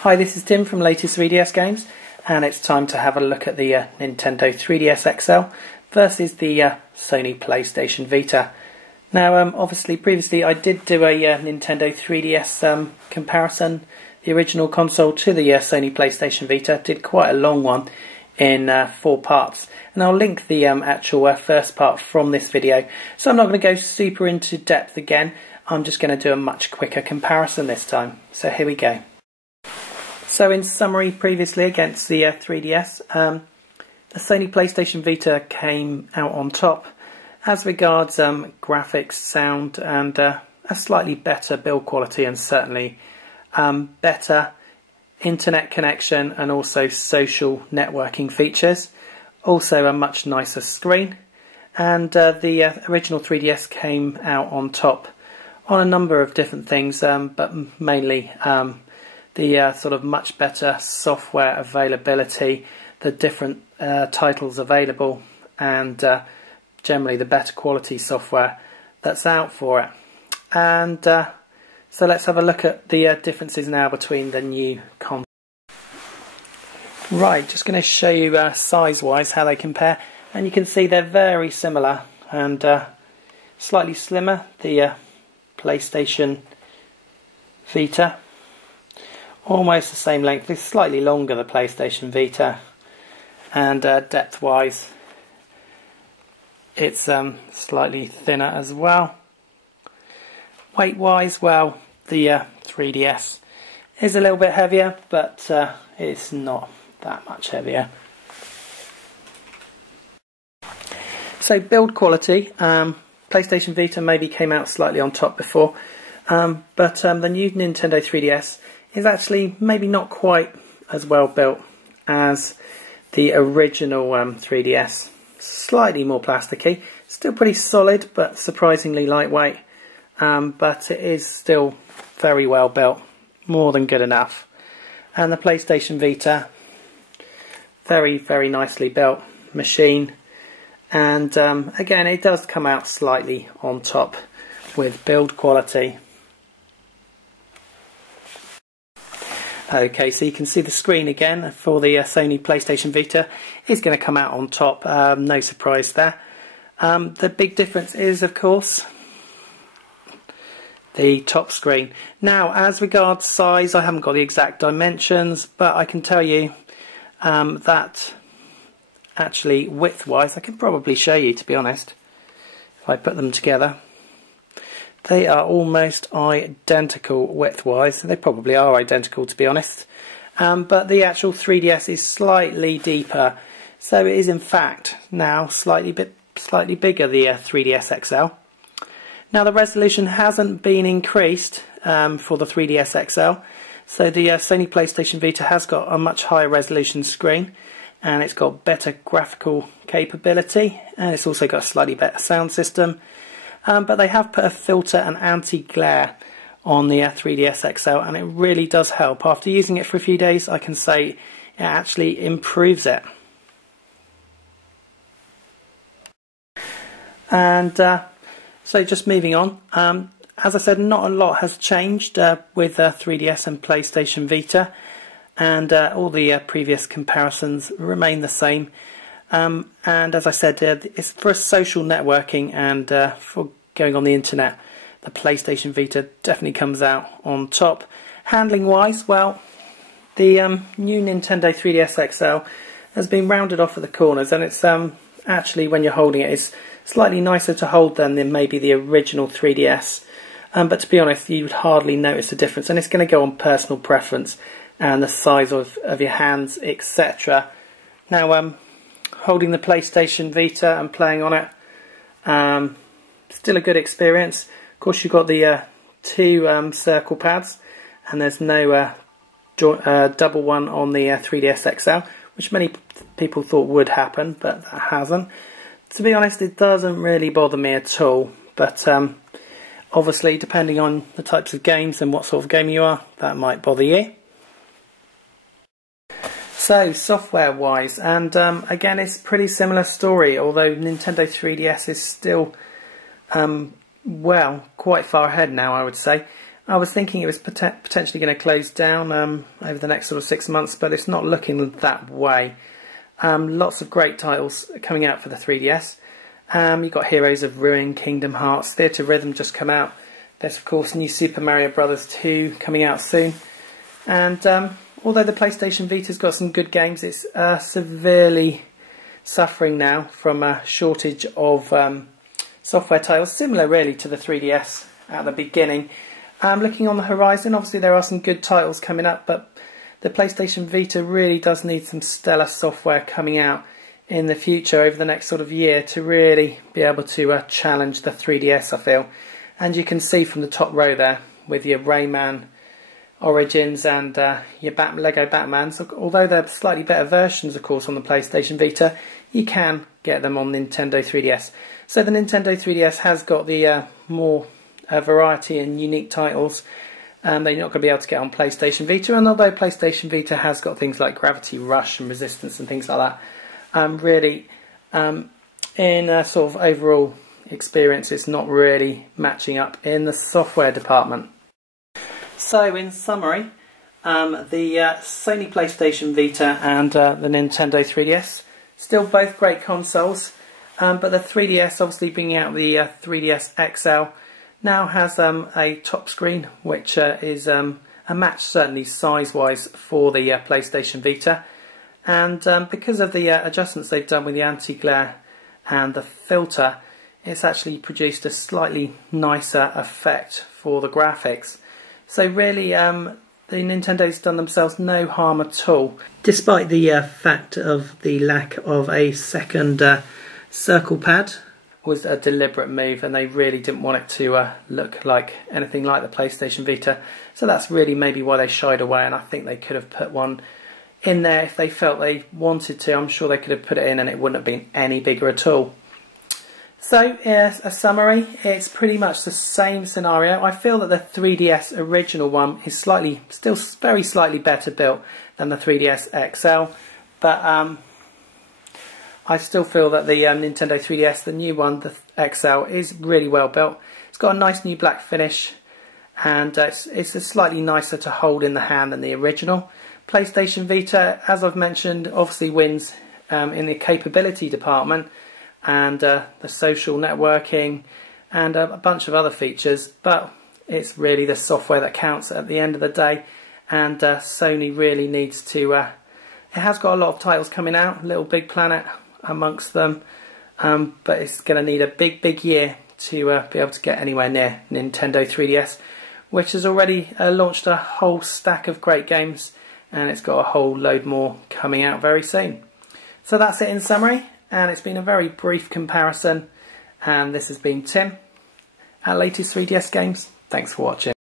Hi, this is Tim from Latest 3DS Games, and it's time to have a look at the Nintendo 3DS XL versus the Sony Playstation Vita. Now, obviously, previously I did do a Nintendo 3DS comparison, the original console to the Sony Playstation Vita. Did quite a long one in 4 parts, and I'll link the actual first part from this video. So I'm not going to go super into depth again. I'm just going to do a much quicker comparison this time. So here we go. So in summary, previously against the 3DS, the Sony PlayStation Vita came out on top as regards graphics, sound, and a slightly better build quality, and certainly better internet connection and also social networking features. Also a much nicer screen, and the original 3DS came out on top on a number of different things, but mainly the sort of much better software availability, the different titles available, and generally the better quality software that's out for it. And so let's have a look at the differences now between the new consoles. Right, just going to show you size-wise how they compare, and you can see they're very similar and slightly slimmer. The PlayStation Vita, almost the same length. It's slightly longer, the PlayStation Vita, and depth-wise it's slightly thinner as well. Weight-wise, well, the 3DS is a little bit heavier, but it's not that much heavier. So build quality, PlayStation Vita maybe came out slightly on top before, but the new Nintendo 3DS is actually maybe not quite as well built as the original 3DS. Slightly more plasticky, still pretty solid but surprisingly lightweight, but it is still very well built, more than good enough. And the PlayStation Vita, very nicely built machine, and again it does come out slightly on top with build quality. Okay, so you can see the screen again for the Sony PlayStation Vita is going to come out on top, no surprise there. The big difference is, of course, the top screen. Now, as regards size, I haven't got the exact dimensions, but I can tell you that actually width-wise, I can probably show you, to be honest, if I put them together. They are almost identical width-wise. They probably are identical, to be honest. But the actual 3DS is slightly deeper, so it is in fact now slightly bigger, the 3DS XL. Now the resolution hasn't been increased for the 3DS XL, so the Sony PlayStation Vita has got a much higher resolution screen, and it's got better graphical capability, and it's also got a slightly better sound system. But they have put a filter and anti-glare on the 3DS XL, and it really does help. After using it for a few days, I can say it actually improves it. And so just moving on, as I said, not a lot has changed with 3DS and PlayStation Vita, and all the previous comparisons remain the same. And as I said, it's for social networking and for going on the internet. The PlayStation Vita definitely comes out on top. Handling wise, well, the new Nintendo 3DS XL has been rounded off at the corners, and it's actually, when you're holding it, it's slightly nicer to hold than maybe the original 3DS. But to be honest, you would hardly notice a difference, and it's going to go on personal preference and the size of your hands, etc. Now, holding the PlayStation Vita and playing on it, still a good experience. Of course, you've got the 2 circle pads, and there's no double one on the 3DS XL, which many people thought would happen, but that hasn't. To be honest, it doesn't really bother me at all, but obviously depending on the types of games and what sort of game you are, that might bother you. So software wise, and again it's a pretty similar story, although Nintendo 3DS is still well, quite far ahead now, I would say. I was thinking it was potentially going to close down over the next sort of 6 months, but it's not looking that way. Lots of great titles coming out for the 3DS. You've got Heroes of Ruin, Kingdom Hearts, Theatre Rhythm just come out. There's of course New Super Mario Bros. 2 coming out soon. And although the PlayStation Vita's got some good games, it's severely suffering now from a shortage of software titles, similar really to the 3DS at the beginning. Looking on the horizon, obviously there are some good titles coming up, but the PlayStation Vita really does need some stellar software coming out in the future over the next sort of year to really be able to challenge the 3DS, I feel. And you can see from the top row there with your Rayman Origins and your Lego Batmans, although they're slightly better versions of course on the PlayStation Vita, you can get them on Nintendo 3DS. So the Nintendo 3DS has got the more variety and unique titles they're not going to be able to get on PlayStation Vita, and although PlayStation Vita has got things like Gravity Rush and Resistance and things like that, really in a sort of overall experience it's not really matching up in the software department. So in summary, the Sony PlayStation Vita and the Nintendo 3DS, still both great consoles, but the 3DS obviously bringing out the 3DS XL now has a top screen which is a match certainly size-wise for the PlayStation Vita, and because of the adjustments they've done with the anti-glare and the filter, it's actually produced a slightly nicer effect for the graphics. So really the Nintendo's done themselves no harm at all, despite the fact of the lack of a second circle pad. Was a deliberate move, and they really didn't want it to look like anything like the PlayStation Vita, so that's really maybe why they shied away, and I think they could have put one in there if they felt they wanted to. I'm sure they could have put it in and it wouldn't have been any bigger at all. So as a summary, it's pretty much the same scenario. I feel that the 3DS original one is still very slightly better built than the 3DS XL, but I still feel that the Nintendo 3DS, the new one, the XL, is really well built. It's got a nice new black finish, and it's slightly nicer to hold in the hand than the original. PlayStation Vita, as I've mentioned, obviously wins in the capability department and the social networking and a bunch of other features, but it's really the software that counts at the end of the day, and Sony really needs to... it has got a lot of titles coming out, Little Big Planet amongst them, but it's going to need a big year to be able to get anywhere near Nintendo 3DS, which has already launched a whole stack of great games, and it's got a whole load more coming out very soon. So that's it in summary, and it's been a very brief comparison, and this has been Tim at Latest 3DS Games. Thanks for watching.